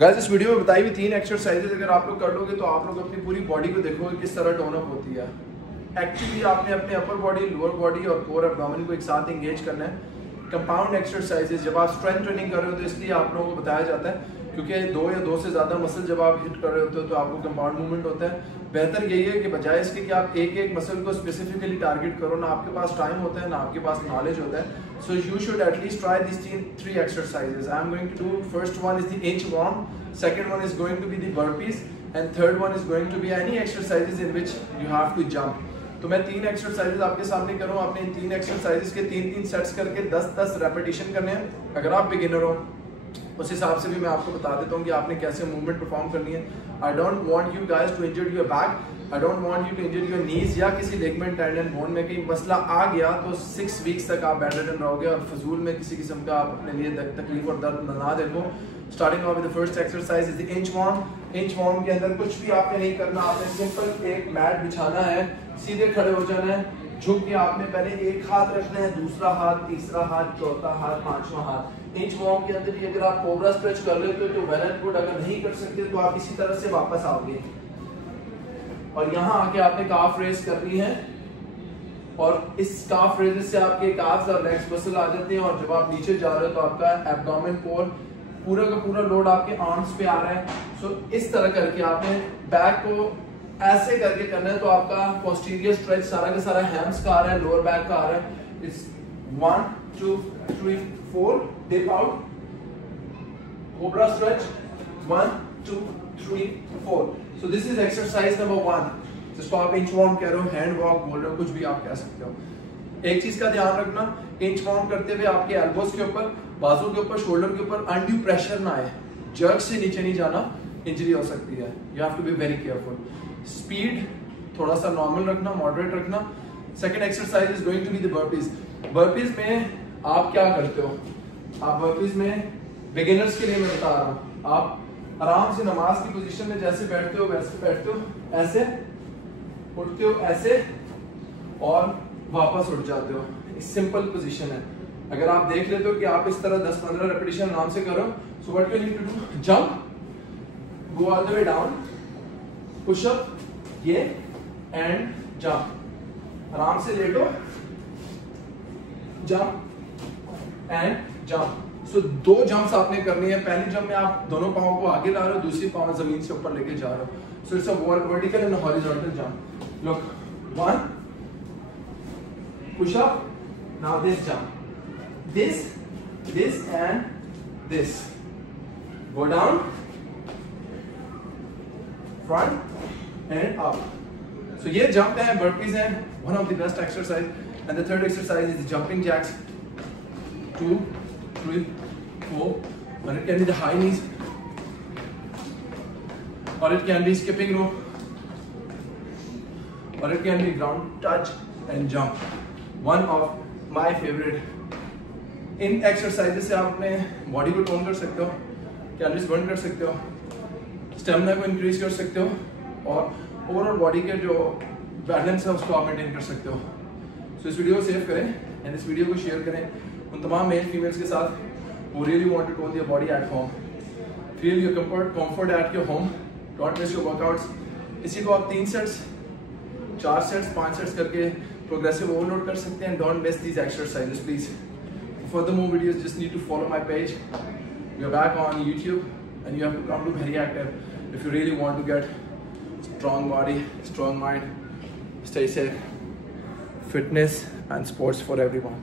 Guys इस video में बताई हुई 3 एक्सरसाइजेज अगर आप लोग कर लोगे तो आप लोग अपनी पूरी बॉडी को देखोगे किस तरह टोन अप होती है। एक्चुअली आपने अपने अपर बॉडी, लोअर बॉडी और कोर एब्डोमेन को एक साथ एंगेज करना है। कंपाउंड एक्सरसाइजेज जब आप स्ट्रेंथ ट्रेनिंग कर रहे हो तो इसलिए आप लोगों को बताया जाता है क्योंकि 2 या 2 से ज़्यादा मसल जब आप हिट कर रहे होते हो तो आपको कंपाउंड मूवमेंट होता है। बेहतर यही है कि बजाय इसके कि आप एक मसल को स्पेसिफिकली टारगेट करो, ना आपके पास टाइम होता है ना आपके पास नॉलेज होता है। So you should at least try this 3 exercises. I am going to do first one is the inch worm, second one is going to be the burpees and third one is going to be any exercises in which you have to jump. तो मैं 3 exercises आपके सामने करूँ, आपने इन 3 exercises के 3-3 sets करके 10-10 repetition करने हैं। अगर आप बिगिनर हो उस हिसाब से भी मैं आपको बता देता हूँ कि आपने कैसे मूवमेंट परफॉर्म करनी है। I don't want you guys to injure your back, I don't want you to injure your knees या किसी लिगामेंट टेंडन बोन में कहीं मसला आ गया तो 6 वीक्स तक आप बेड रिडन रहोगे और फजूल में किसी किस्म का आप अपने लिए तकलीफ और दर्द ना देखो। Starting of with the first exercise is the inch warm. Inch warm के अंदर कुछ भी आपने नहीं करना, आपने सिंपल एक मैट बिछाना है, सीधे खड़े हो जाना है, झुक के आपने पहले एक हाथ रखना है, दूसरा हाथ, तीसरा हाथ, चौथा हाथ, पांचवा हाथ। इंच वार्म के अंदर भी अगर आप कोबरा स्ट्रेच कर लेते हो तो वेल एंड गुड, अगर नहीं कर सकते तो आप इसी तरह से वापस आओगे और यहाँ आके आपने काफ रेज करनी है और इस काफ रेज से आपके काफ्स और लेग्स मसल आ जाते हैं और जब आप नीचे जा रहे हो तो आपका एब्डोमेन कोर पूरा का पूरा लोड आपके आर्म्स पे आ रहा है। सो इस तरह करके आपने बैक को ऐसे करके करना है तो आपका पोस्टीरियर स्ट्रेच सारा का सारा हैम्स का आ रहा है, लोअर बैक का आ रहा है। It's 1 2 3 4 dip out, cobra stretch 1 2 3 4। So this is exercise number 1, जिसको आप इंच वार्म कह रहे हो, हैंड वॉक बोल रहे हो, कुछ भी आप कह सकते हो। एक चीज का ध्यान रखना, इंच वार्म करते हुए आपके एल्बोस के ऊपर, बाजू के ऊपर, शोल्डर के ऊपर अनड्यू प्रेशर ना आए, जर्क से नीचे नहीं जाना, इंजरी हो सकती है। You have to be very careful. Speed थोड़ा सा नॉर्मल रखना, मॉडरेट रखना। Second exercise is going to be the burpees. Burpees में आप क्या करते हो, आप बर्पीज में बिगिनर्स के लिए मैं बता रहा हूँ, आप आराम से नमाज की पोजीशन में जैसे बैठते हो वैसे बैठते हो, ऐसे उठते हो ऐसे और वापस उठ जाते हो। सिंपल पोजीशन है। अगर आप देख लेते हो कि आप इस तरह 10-15 रेपिटेशन आराम से करो, so what you need to do, jump, go all the way down, push up, ये एंड जंप। आराम से लेटो, jump and jump. So 2 jumps आपने करनी है। पहली जंप में आप दोनों पाँव को आगे ला रहे हो, दूसरी पाँव जमीन से ऊपर लेके जा रहे हो। So it's a vertical and horizontal jump. Look, 1 push up, now this jump, this and this, go down, front and up. So ये jump है, burpees है, one of the best exercise. And the third exercise is the jumping jacks, 2 3 4, or it can be the high knees, or it can be skipping rope, or it can be ground touch and jump. One of my favorite. In exercises से आप अपने body को tone कर सकते हो, calories burn कर सकते हो, स्टेमिना को इंक्रीज कर सकते हो और ओवरऑल बॉडी के जो बैलेंस है उसको आप मेंटेन कर सकते हो। सो इस वीडियो को सेव करें एंड इस वीडियो को शेयर करें उन तमाम मेल फीमेल्स के साथ वो really want to tone their body at home. Feel your comfort at your home, don't miss your workouts. इसी को आप 3 सेट्स, 4 सेट्स, 5 सेट्स करके प्रोग्रेसिव ओवरलोड कर सकते हैं। Don't miss these exercises please. For the more videos just need to follow my page. We are back on YouTube and you have to come to Very Active if you really want to get strong body, strong mind, stay safe, fitness and sports for everyone.